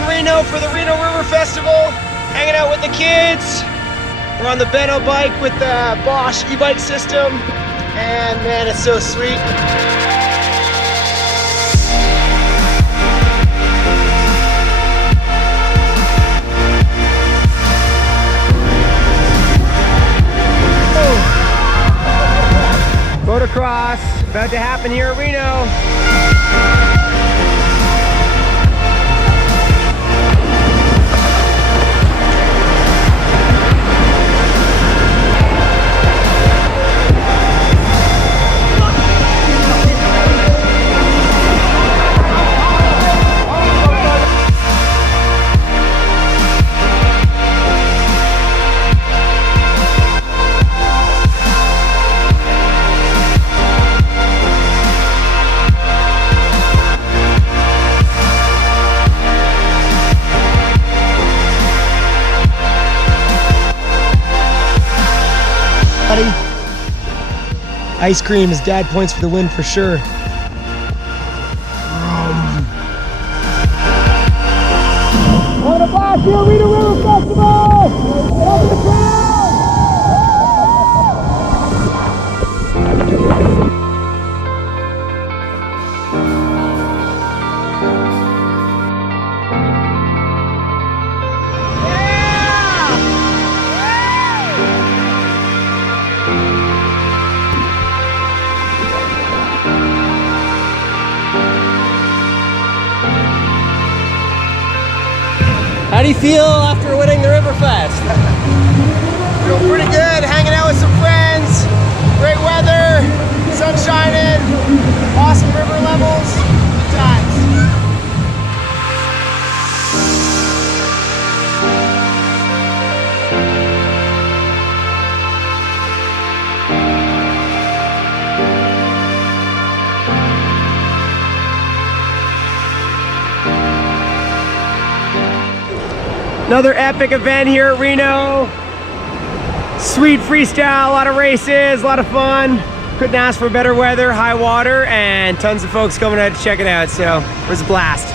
in Reno for the Reno River Festival, hanging out with the kids. We're on the Benno bike with the Bosch e-bike system, and man, it's so sweet. Motocross about to happen here at Reno. Ice cream, his dad points for the win for sure. Having a blast here at Reno River Festival! Get over the crowd! How do you feel after winning the River Fest? Feel pretty good, hanging out with some friends, great weather, sun shining, awesome river levels, good times. Another epic event here at Reno. Sweet freestyle, a lot of races, a lot of fun. Couldn't ask for better weather, high water, and tons of folks coming out to check it out, so it was a blast.